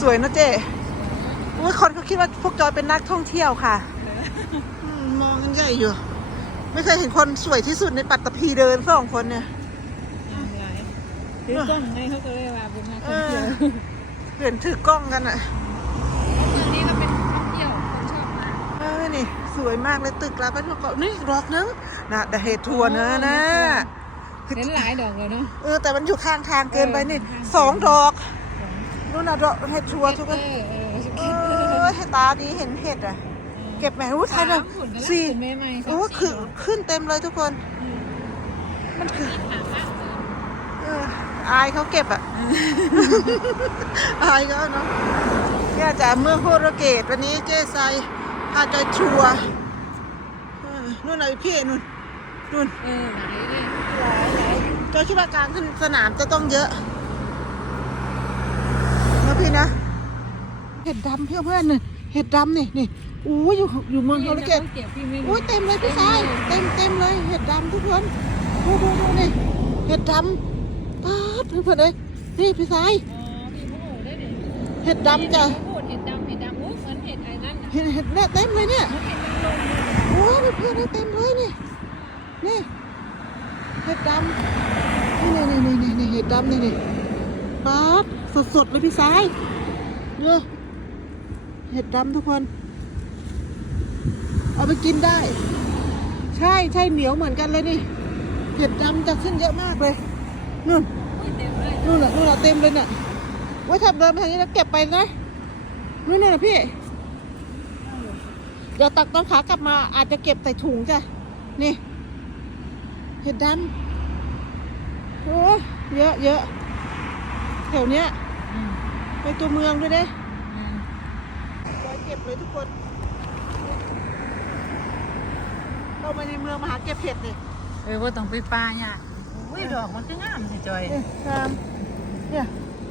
สวยนะเจ๊อุ้ยคนเขาคิดว่าพวกจอยเป็นนักท่องเที่ยวค่ะอืมมองกันใหญ่อยู่ ไม่เคยเห็นคนสวยที่สุดในปัตตภีเดินสองคนเนี่ยถือกล้องไงเขาก็เลยว่าเป็นนักท่องเที่ยวเห็นถือกล้องกันอะเมืองนี้ก็เป็นท่องเที่ยวคนชอบมาเออนี่ สวยมากเลยตึกแล้วก็ก็นี่อีกดอกนึงนะแต่เหตุทัวร์เนอะนะเห็นหลายดอกเลยเนาะเออแต่มันอยู่ข้างทางเกินไปนี่เออสองดอก นู่นน่ะดอกเห็ดทัวร์ทุกคนเออเออเออให้ตาดีเห็นเห็ดอะ เก็บแหมอู้ไทยเนาะสามสี่แม่ใหม่โอ้คือขึ้นเต็มเลยทุกคน มันคือเอออายเขาเก็บอะ อายเขาเนาะเนี่จากเมืองโฮโรเกตวันนี้เจ๊ไซพาใจทัวนู่นไหนะพี่นู่นนู่นเออหลายเลยหลายหลายเจ้าคิดว่าการขึ้นสนามจะต้องเยอะ พี่นะ เห็ดดำเพื่อนเพื่อนๆนี่เห็ดดำนี่นี่อู้ยอยู่อยู่เมืองโฮโรเกตเก็บพี่ไม่รู้อุ้ยเต็มเลยพี่ชายเต็มเต็มเลยเห็ดดำทุกคนดูดูดูนี่เห็ดดำป๊าดเพื่อนๆเลยนี่พี่ชายอ๋อพี่โมโหได้ดิเห็ดดำจ้ะพูดเห็ดดำเห็ดดำอู้เหมือนเห็ดไอ้นั่นน่ะเห็ดเห็ดเนี่ยเต็มเลยเนี่ยเหมือนเห็ดนางรมเลยโอ้ยเพื่อนๆเลยเต็มเลยนี่นี่เห็ดดำนี่นี่นี่นี่นี่เห็ดดำนี่นี่ ป๊าดสดสดๆเลยพี่ชายเนี่ยเห็ดดำทุกคน เอาไปกินได้ ใช่ใช่เหนียวเหมือนกันเลยนี่ เห็ดดำจะขึ้นเยอะมากเลยนู่นนู่นน่ะนู่นน่ะเต็มเลยเนี่ยไว้ทับเดินไปทางนี้แล้วเก็บไปนะนู่นน่ะพี่ เดี๋ยวตักตอนขากลับมาอาจจะเก็บใส่ถุงจ้ะ นี่ เห็ดดำโอ้ยเยอะเยอะ แถวเนี้ยอืมไปตัวเมืองด้วยเด้อืมรอยเก็บเลยทุกคน เราไปในเมืองมาหาเก็บเห็ดนี่เออว่าต้องไปปลาเนี่ยอุ้ยดอกมันก็งามสิจอยนี่ตามเนี่ย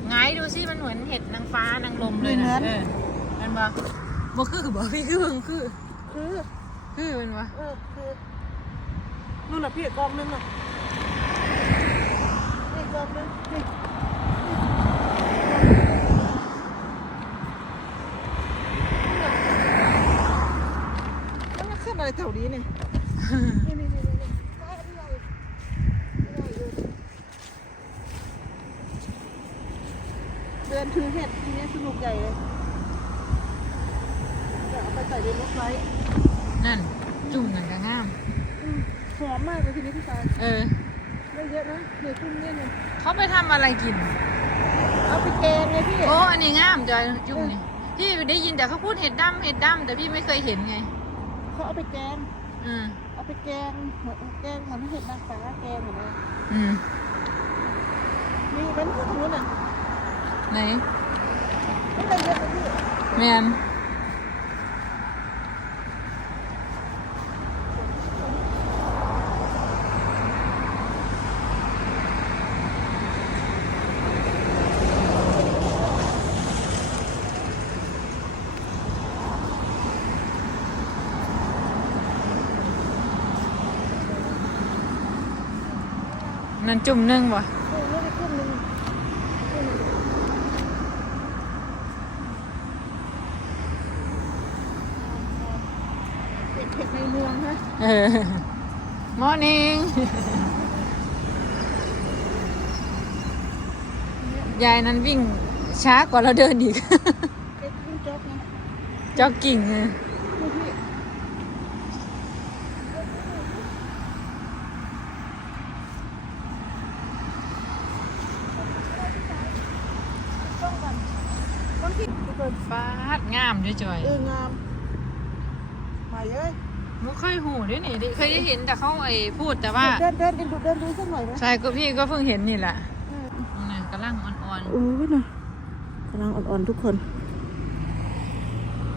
ไงายดูสิมันเหมือนเห็ดนางฟ้านางลมเลยนะเหมือนเออมันบ่บ่คือบ่พี่คือมันคือ คือคือมันบ่เออคือนู่นน่ะพี่กองนึงน่ะนี่กองนึงนี่ แล้วมันขึ้นอะไรแถวนี้เนี่ยนี่นี่นี่นี่ได้ได้ได้อยู่เดินถือเห็ดทีนี้สนุกใหญ่เลยเดี๋ยวเอาไปใส่ในรถไว้นั่น จุ่มหนั่นก็งามอืมหอมมากเลยทีนี้พี่ชาเออ ได้เยอะนะเดี๋ยวตุ้มเนี่ยเนี่ยเขาไปทำอะไรกิน เอาไปแกงเลยพี่ โอ้ อันนี้งามจอยจุ่มนี่พี่ได้ยินแต่เขาพูดเห็ดดำเห็ดดำแต่พี่ไม่เคยเห็นไง เขาเอาไปแกง อืมเอาไปแกงเหมือนแกงเหมือนเห็ดนางฟ้าแกงเหมือนเลยอืมมีเป็นพวกนู้นอะไหน ไม่ได้เยอะนะพี่ แมน นั่นจุ่มหนึ่งบ่เออไม่ได้ขึ้นหนึ่งเผ็ดเผ็ดในเมืองฮะเออ morning ยายนั้นวิ่งช้ากว่าเราเดินอีกเผ็ดขึ้นจ๊อกนะจ็อกกิ่งไง ดูพี่ต้องกันบางทีเกิด ฟาด งามด้วยจอยเอองามมาเย้ยไม่ค่อยหูด้วยนี่ดิเคยได้เห็นแต่เขาไอ้พูดแต่ว่าเดินเดินเดินดูเดินดูสักหน่อยไหมใช่ก็พี่ก็เพิ่งเห็นนี่แหละเออนี่กำลังอ่อนโอ้ยนะกำลังอ่อนๆทุกคน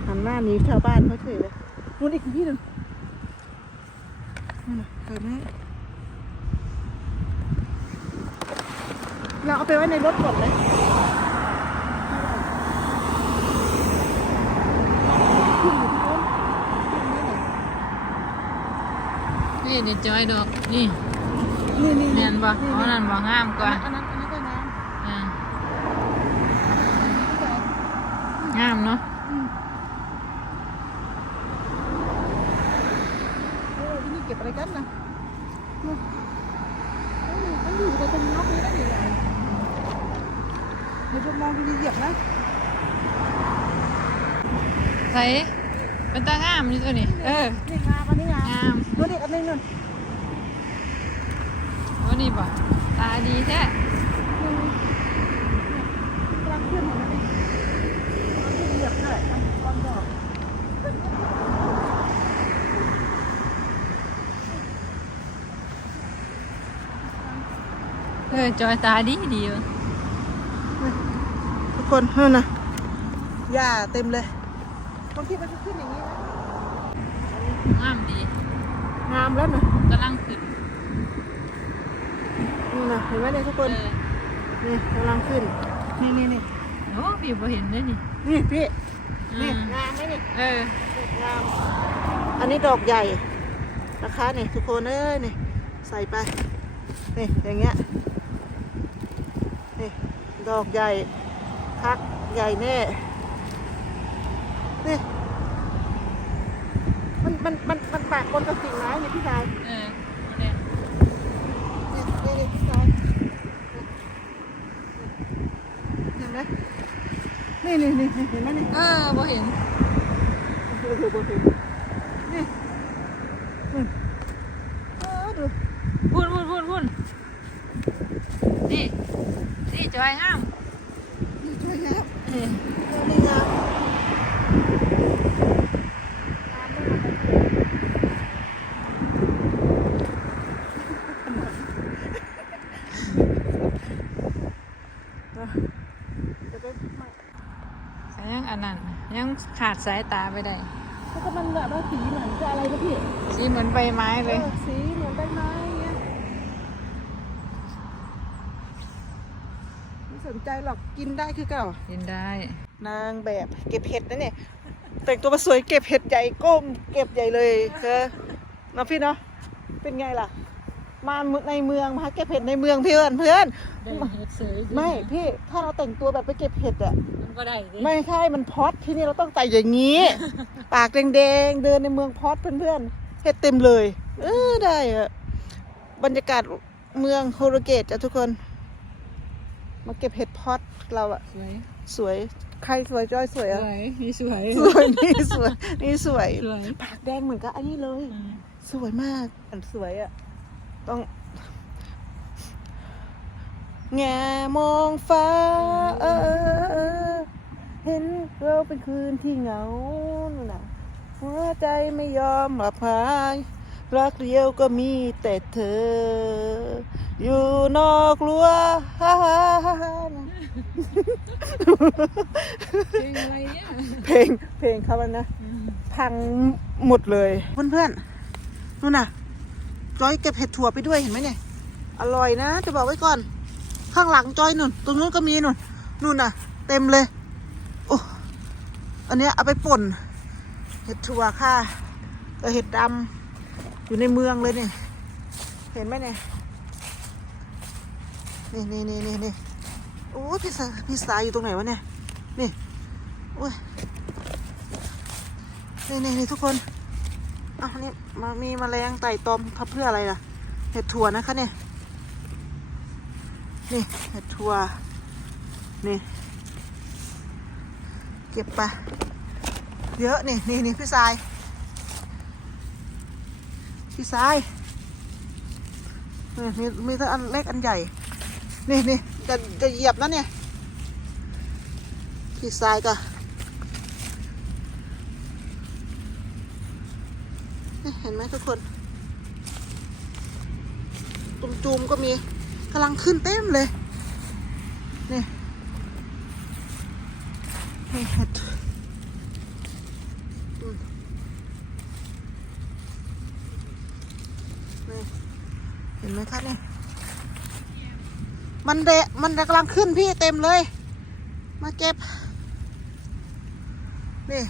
หันหน้าหนีชาวบ้านเขาเฉยเลยนู่นอีกพี่หนึ่งนั่นน่ะเห็นไหมเราเอาไปไว้ในรถก่อนเลย ๆนี่เด็ดจอยดอกนี่นี่นี่แมนบ่อ๋อนั่นบ่งามกว่าอันนั้นอันนั้นก็น้อ่าำงามเนาะเออที่นี่เก็บอะไรกันนะเออเออมันอยู่กับตรงนอกนี้ได้ยังไงเดี๋ยวจะมองดีๆเหยียบนะใส่เป็นตางามนี่ตัวนี้ เออนี่งามอั นี่อันนี้นู่นโอ้นี่บ่ตาดีแท้กำลังขึ้นเห็นไหมนี่กำลังขึ้นเหยียบเลยตอนดอกเออจอยตาดีดีอยู่ทุกคนเฮ้ยนะหญ้าเต็มเลยบางทีมันจะขึ้นอย่างนี้นะงามดี งามแล้วนะกำลังขึ้นนี่นะเห็นไหมเนี่ยทุกคเอนอนี่กำลังขึ้น นี่นี่นี่โอ้พี่บ่เห็นเลยนี่นี่พี่อืนี่มงามไหมนี่เออ งาม อันนี้ดอกใหญ่นะคะนี่ทุกคนเอ้ยนี่ใส่ไปนี่อย่างเงี้ยนี่ดอกใหญ่พักใหญ่แน่นี่ มันมันมันมันปากบนกับกิ่งไม้นี่พี่ชายเออเนี่ยนี่นี่นี่พี่ชายเห็นไหมนี่นี่นี่เห็นไหมนี่เออบ่เห็นดูดูดูดูนี่นี่เออดูพุ่นพุ่นพุ่นพุ่นนี่นี่จอยงามนี่ช่วยงามเออเออนี่งามงามมากเลยจะได้ไม่ แต่ ยังอันนั้น ยังขาดสายตาไปได้แล้วก็มันแบบว่าสีเหมือนจะอะไรนะพี่สีเหมือนใบไม้เลย ออสีเหมือนใบไม้อย่างเงี้ยไม่สนใจหรอกกินได้คือเก่า กินได้ นางแบบเก็บเห็ดนะเนี่ย แต่งตัวมาสวยเก็บเห็ดใหญ่ก้ม เก็บใหญ่เลยเออเนาะพี่เนาะเป็นไงล่ะ มาในเมืองมาเก็บเห็ดในเมืองเพื่อนเพื่อนได้เฮ็ดเสยไม่พี่ถ้าเราแต่งตัวแบบไปเก็บเห็ดอะมันก็ได้ดิไม่ใช่มันพอดที่นี่เราต้องใส่อย่างนี้ ปากแดงๆเดินในเมืองพอดเพื่อนๆเห็ดเต็มเลยเออได้อะบรรยากาศเมืองโฮโรเกตจ้ะทุกคน มาเก็บเห็ดพอดเราอะสวยสวยใครสวยจอยสวยสอะวยนี่สวยสวยนี่สวยนี่สวย สวย ปากแดงเหมือนกับอันนี้เลยอืมสวยมากอันสวยอะ ต้อง แงมองฟ้าเออเออเออเห็นเราเป็นคืนที่เหงานั่นน่ะหัวใจไม่ยอมหลับหายรักเดียวก็มีแต่เธอ อยู่นอกรั้วฮ่าฮ่าฮ่าฮ่าเพลงอะไรเนี่ยเพลงเพลงเขามันนะอืมพังหมดเลย เพื่อนๆนู่นน่ะ จอยเก็บเห็ดถั่วไปด้วยเห็นไหมเนี่ย อร่อยนะ จะบอกไว้ก่อน ข้างหลังจอยนุ่น ตรงนู้นก็มีนุ่นนู่นน่ะ เต็มเลย โอ้ อันเนี้ยเอาไปป่น เห็ดถั่วค่ะกับเห็ดดำอยู่ในเมืองเลยเนี่ย เห็นไหมเนี่ย นี่นี่นี่นี่นี่โอ้พี่สาพี่สายอยู่ตรงไหนวะเนี่ย นี่ โอ้ย นี่นี่นี่ทุกคน อ้าวนี่มามีแมลงไต่ตอมทับเพื่ออะไรล่ะ เห็ดถั่วนะคะเนี่ย นี่เห็ดถั่ว นี่ เก็บไป เยอะนี่นี่นี่พี่สาย พี่สายนี่นี่มีทั้งอันเล็กอันใหญ่ นี่นี่จะจะเหยียบนะเนี่ย พี่สายก็ นี่ เห็นไหมทุกคนตุ่มจูมก็มีกำลังขึ้นเต็มเลยนี่นี่เห็ดอืมนี่เห็นไหมคะนี่ยมันเดะมันกำลังขึ้นพี่เต็มเลย มาเก็บ นี่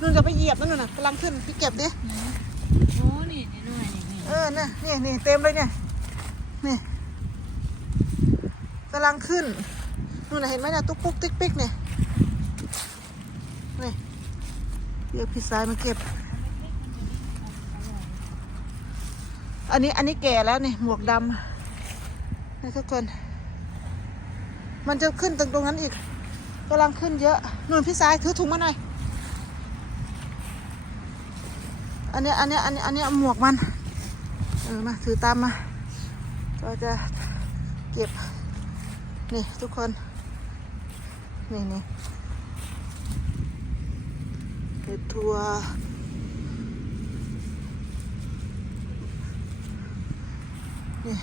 นุ่นจะไปเหยียบนั่นน่ะกำลังขึ้น พี่เก็บดิ โอ้นี่นี่น่อยนี่เออเนี่ยนี่นี่เต็มเลยเนี่ยนี่กำลังขึ้นนู่นนะเห็นไหมเนี่ยตุ๊กปุ๊กติ๊กปิ๊กเนี่ยนี่เรียกพี่สายมาเก็บ อันนี้อันนี้แก่แล้วนี่หมวกดำนี่ทุกคน มันจะขึ้นตรงตรงนั้นอีกกำลังขึ้นเยอะนุ่นพี่สายถือถุงมาหน่อย อันนี้อันนี้อันนี้อันนี้หมวกมันเออมาถือตามมาก็จะเก็บ นี่ทุกคน นี่นี่เห็ดทัวนี่